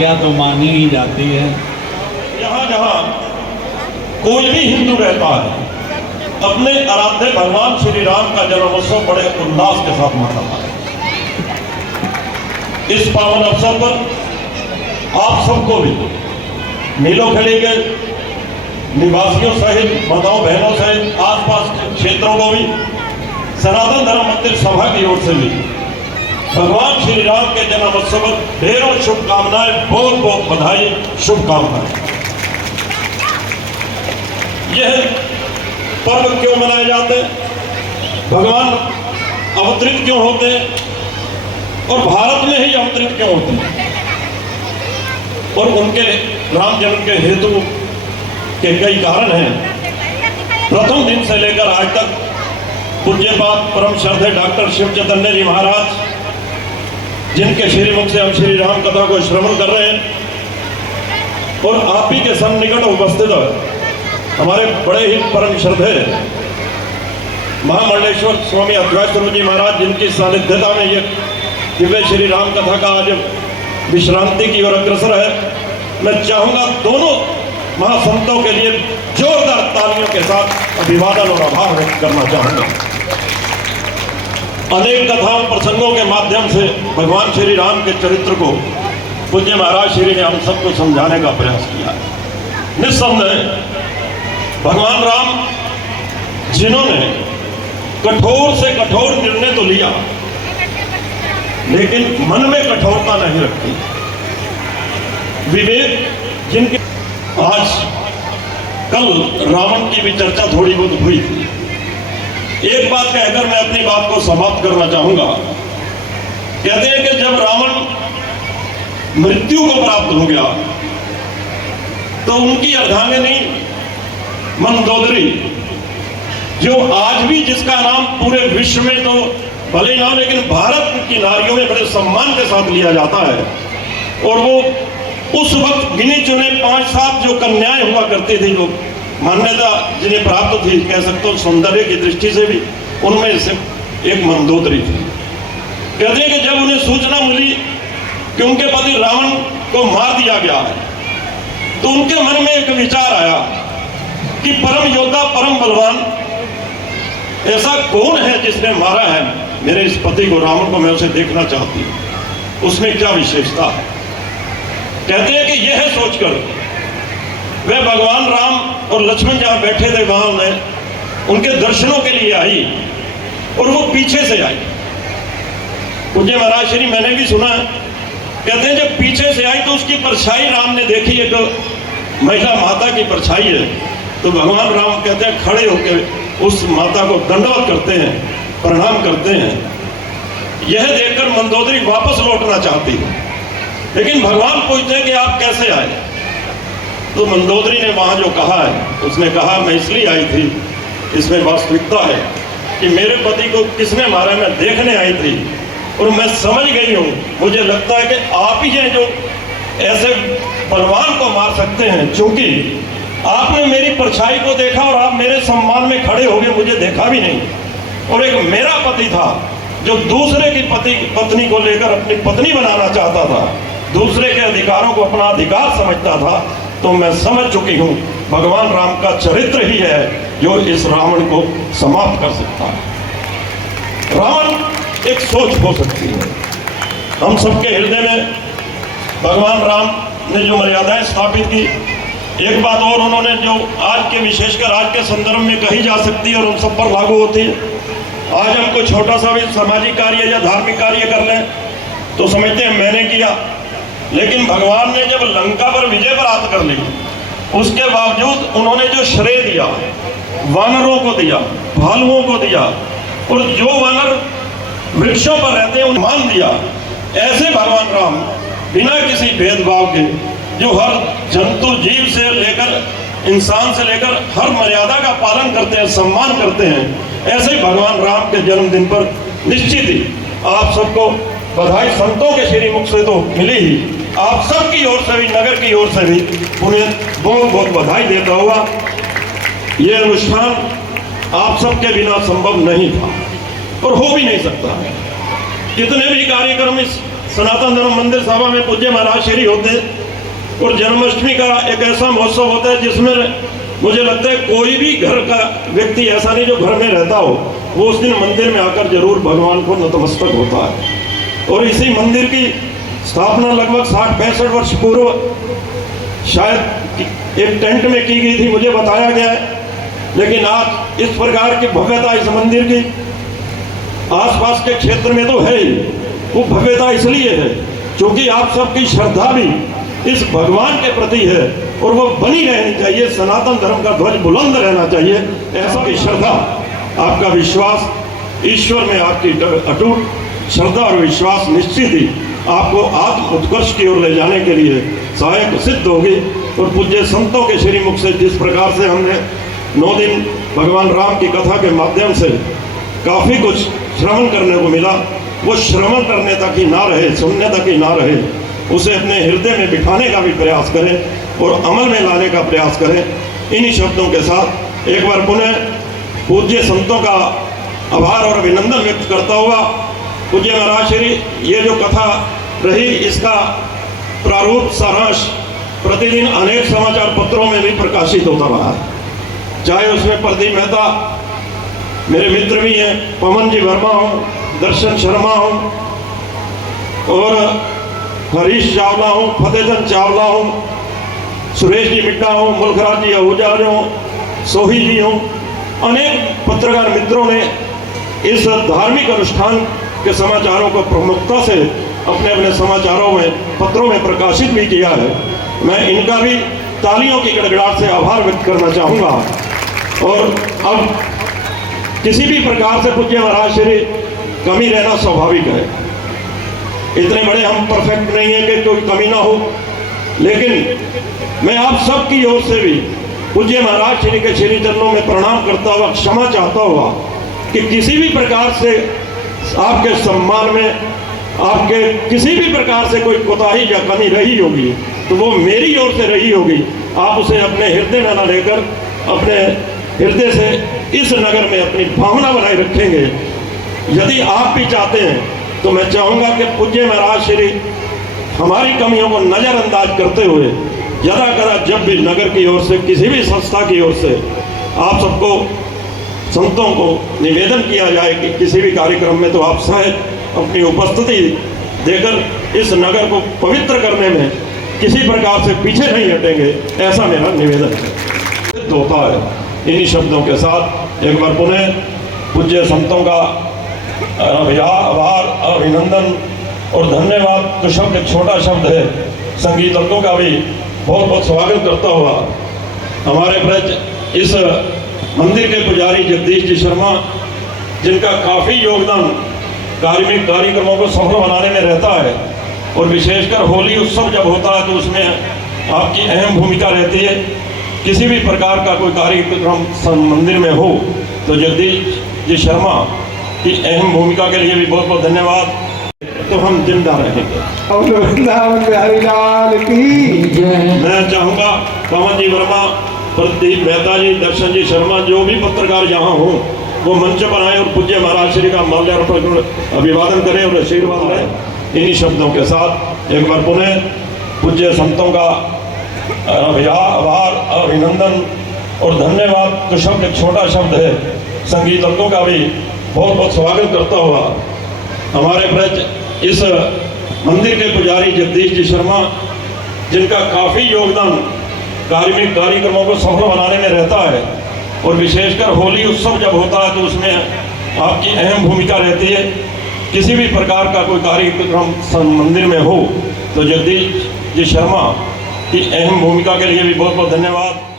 आज्ञा तो मानी ही जाती है। यहाँ जहाँ कोई भी हिंदू रहता है, अपने आराध्य भगवान श्री राम का जन्मोत्सव बड़े उल्लास के साथ मनाता है। इस पावन अवसर पर आप सबको भी नीलोखेड़ी के निवासियों सहित, माताओं बहनों सहित आसपास के क्षेत्रों को भी सनातन धर्म मंदिर सभा की ओर से भी भगवान श्री राम के जन्मोत्सव पर ढेरों शुभकामनाएं, बहुत बहुत बधाई, शुभकामनाएं। यह पर्व क्यों मनाए जाते हैं, भगवान अवतरित क्यों होते हैं और भारत में ही अवतरित क्यों होते हैं, और उनके राम जन्म के हेतु के कई कारण हैं। प्रथम दिन से लेकर आज तक पूज्यपाद परम श्रद्धेय डॉक्टर शिव चैतन्य जी महाराज, जिनके श्रीमुख से हम श्री राम कथा को श्रवण कर रहे हैं, और आप ही के सन्निकट उपस्थित हमारे बड़े ही परम श्रद्धेय महामंडलेश्वर स्वामी अद्वैत जी महाराज, जिनकी सानिध्यता में ये दिव्य श्री राम कथा का आज विश्रांति की ओर अग्रसर है। मैं चाहूंगा दोनों महासंतों के लिए जोरदार तालियों के साथ अभिवादन और आभार व्यक्त करना चाहूंगा। अनेक कथाओं प्रसंगों के माध्यम से भगवान श्री राम के चरित्र को पूज्य महाराज श्री ने हम सबको समझाने का प्रयास किया है। निस्संदेह भगवान राम, जिन्होंने कठोर से कठोर निर्णय तो लिया, लेकिन मन में कठोरता नहीं रखी। विवेक, जिनके आज कल रावण की भी चर्चा थोड़ी बहुत हुई थी। एक बात कहकर मैं अपनी बात को समाप्त करना चाहूंगा। कहते हैं कि जब रावण मृत्यु को प्राप्त हो गया तो उनकी अर्धांगिनी मंदोदरी, जो आज भी जिसका नाम पूरे विश्व में तो भले ना, लेकिन भारत की नारियों में बड़े सम्मान के साथ लिया जाता है, और वो उस वक्त गिने चुने 5-7 जो कन्याएं हुआ करती थी, जो मान्यता जिन्हें प्राप्त थी, कह सकते हो सौंदर्य की दृष्टि से भी, उनमें से एक मंदोदरी थी। कहते हैं कि जब उन्हें सूचना मिली कि उनके पति रावण को मार दिया गया है, तो उनके मन में एक विचार आया कि परम योद्धा, परम बलवान ऐसा कौन है जिसने मारा है मेरे इस पति को, रावण को, मैं उसे देखना चाहती हूं, उसमें क्या विशेषता है। कहते हैं कि यह सोचकर वे भगवान राम और लक्ष्मण जहां बैठे थे वहां उनके दर्शनों के लिए आई, और वो पीछे से आई। पूज्य महाराज श्री, मैंने भी सुना, कहते हैं जब पीछे से आई तो उसकी परछाई राम ने देखी, एक महिला माता की परछाई है, तो भगवान राम कहते हैं खड़े होकर उस माता को दंडवत करते हैं, प्रणाम करते हैं। यह देखकर मंदोदरी वापस लौटना चाहती है, लेकिन भगवान पूछते हैं कि आप कैसे आए। तो मंदोदरी ने वहां जो कहा है, उसने कहा मैं इसलिए आई थी, इसमें वास्तविकता है कि मेरे पति को किसने मारा, मैं देखने आई थी, और मैं समझ गई हूं, मुझे लगता है कि आप ही हैं जो ऐसे बलवान को मार सकते हैं, क्योंकि आपने मेरी परछाई को देखा और आप मेरे सम्मान में खड़े हो गए, मुझे देखा भी नहीं। और एक मेरा पति था जो दूसरे की पत्नी को लेकर अपनी पत्नी बनाना चाहता था, दूसरे के अधिकारों को अपना अधिकार समझता था, तो मैं समझ चुकी हूं भगवान राम का चरित्र ही है जो इस रावण को समाप्त कर सकता है। रावण एक सोच हो सकती है, हम सबके हृदय में भगवान राम ने जो मर्यादाएं स्थापित की, एक बात और उन्होंने जो आज के, विशेषकर आज के संदर्भ में कही जा सकती है और उन सब पर लागू होती है। आज हम कोई छोटा सा भी सामाजिक कार्य या धार्मिक कार्य कर लें तो समझते हैं मैंने किया, लेकिन भगवान ने जब लंका पर विजय प्राप्त कर ली, उसके बावजूद उन्होंने जो श्रेय दिया वानरों को दिया, भालुओं को दिया, और जो वानर वृक्षों पर रहते हैं उन्हें मान दिया। ऐसे भगवान राम बिना किसी भेदभाव के, जो हर जंतु जीव से लेकर इंसान से लेकर हर मर्यादा का पालन करते हैं, सम्मान करते हैं, ऐसे ही भगवान राम के जन्मदिन पर निश्चित ही आप सबको बधाई संतों के श्री मुख से तो मिली ही, आप सबकी ओर से भी, नगर की ओर से भी उन्हें बहुत बहुत बधाई देता हुआ, ये अनुष्ठान आप सबके बिना संभव नहीं था और हो भी नहीं सकता है। कितने भी कार्यक्रम इस सनातन धर्म मंदिर सभा में पूज्य महाराज श्री होते और जन्माष्टमी का एक ऐसा महोत्सव होता है जिसमें मुझे लगता है कोई भी घर का व्यक्ति ऐसा नहीं जो घर में रहता हो, वो उस दिन मंदिर में आकर जरूर भगवान को नतमस्तक होता है। और इसी मंदिर की स्थापना लगभग 60-65 वर्ष पूर्व शायद एक टेंट में की गई थी, मुझे बताया गया है। लेकिन आज इस प्रकार की भव्यता इस मंदिर की आसपास के क्षेत्र में तो है ही। वो भव्यता इसलिए है क्योंकि आप सबकी श्रद्धा भी इस भगवान के प्रति है और वो बनी रहनी चाहिए। सनातन धर्म का ध्वज बुलंद रहना चाहिए। ऐसा की श्रद्धा, आपका विश्वास ईश्वर में, आपकी अटूट श्रद्धा और विश्वास निश्चित ही आपको आत्म उत्कर्ष की ओर ले जाने के लिए सहायक सिद्ध होगी। और पूज्य संतों के श्रीमुख से जिस प्रकार से हमने 9 दिन भगवान राम की कथा के माध्यम से काफ़ी कुछ श्रवण करने को मिला, वो श्रवण करने तक ही ना रहे, सुनने तक ही ना रहे, उसे अपने हृदय में बिठाने का भी प्रयास करें और अमल में लाने का प्रयास करें। इन्हीं शब्दों के साथ एक बार पुनः पूज्य संतों का आभार और अभिनंदन व्यक्त करता हुआ, पूज्य महाराज श्री ये जो कथा रही इसका प्रारूप सारांश प्रतिदिन अनेक समाचार पत्रों में भी प्रकाशित होता रहा है। चाहे उसमें प्रदीप मेहता मेरे मित्र भी हैं, पवन जी वर्मा हूँ, दर्शन शर्मा हूँ और हरीश चावला हूँ, फतेहचंद चावला हूँ, सुरेश जी मिड्डा हूँ, मुल्खराज जी आहूजा हूँ, सोही जी हूँ, अनेक पत्रकार मित्रों ने इस धार्मिक अनुष्ठान के समाचारों को प्रमुखता से अपने अपने समाचारों में, पत्रों में प्रकाशित भी किया है। मैं इनका भी तालियों की गड़गड़ाहट से आभार व्यक्त करना चाहूँगा। और अब किसी भी प्रकार से पूज्य महाराज श्री कमी रहना स्वाभाविक है। इतने बड़े हम परफेक्ट नहीं है कि कोई कमी ना हो, लेकिन मैं आप सबकी ओर से भी पूज्य महाराज श्री के श्री चरणों में प्रणाम करता हुआ क्षमा चाहता हुआ कि किसी भी प्रकार से आपके सम्मान में, आपके किसी भी प्रकार से कोई कोताही या कमी रही होगी तो वो मेरी ओर से रही होगी। आप उसे अपने हृदय में न लेकर अपने हृदय से इस नगर में अपनी भावना बनाए रखेंगे। यदि आप भी चाहते हैं तो मैं चाहूँगा कि पूज्य महाराज श्री हमारी कमियों को नज़रअंदाज करते हुए यदा कदा जब भी नगर की ओर से, किसी भी संस्था की ओर से आप सबको संतों को निवेदन किया जाए कि किसी भी कार्यक्रम में तो आप शायद अपनी उपस्थिति देकर इस नगर को पवित्र करने में किसी प्रकार से पीछे नहीं हटेंगे, ऐसा मेरा निवेदन होता है। इन्हीं शब्दों के साथ एक बार पुनः पूज्य संतों का आभार, अभिनंदन और धन्यवाद। तो शब्द एक छोटा शब्द है, संगीतज्ञों का भी बहुत बहुत स्वागत करता हुआ हमारे ब्रज इस मंदिर के पुजारी जगदीश जी शर्मा, जिनका काफ़ी योगदान धार्मिक कार्यक्रमों को सफल बनाने में रहता है और विशेषकर होली उत्सव जब होता है तो उसमें आपकी अहम भूमिका रहती है। किसी भी प्रकार का कोई कार्यक्रम मंदिर में हो तो जगदीश जी शर्मा की अहम भूमिका के लिए भी बहुत बहुत धन्यवाद। तो हम जिंदा रहेंगे। मैं चाहूँगा पवन जी वर्मा, प्रदीप मेहता जी, दर्शन जी शर्मा, जो भी पत्रकार यहाँ हों वो मंच पर आए और पूज्य महाराज श्री का माल्यार्पण अभिवादन करें और आशीर्वाद लें। इन्हीं शब्दों के साथ एक बार पुनः पूज्य संतों का आभार, अभिनंदन और धन्यवाद। तो शब्द एक छोटा शब्द है, संगीतज्ञों का भी बहुत बहुत स्वागत करता हुआ हमारे ब्रज इस मंदिर के पुजारी जगदीश जी शर्मा, जिनका काफ़ी योगदान धार्मिक कार्यक्रमों को सफल बनाने में रहता है और विशेषकर होली उत्सव जब होता है तो उसमें आपकी अहम भूमिका रहती है। किसी भी प्रकार का कोई कार्यक्रम मंदिर में हो तो जगदीश जी शर्मा की अहम भूमिका के लिए भी बहुत बहुत धन्यवाद।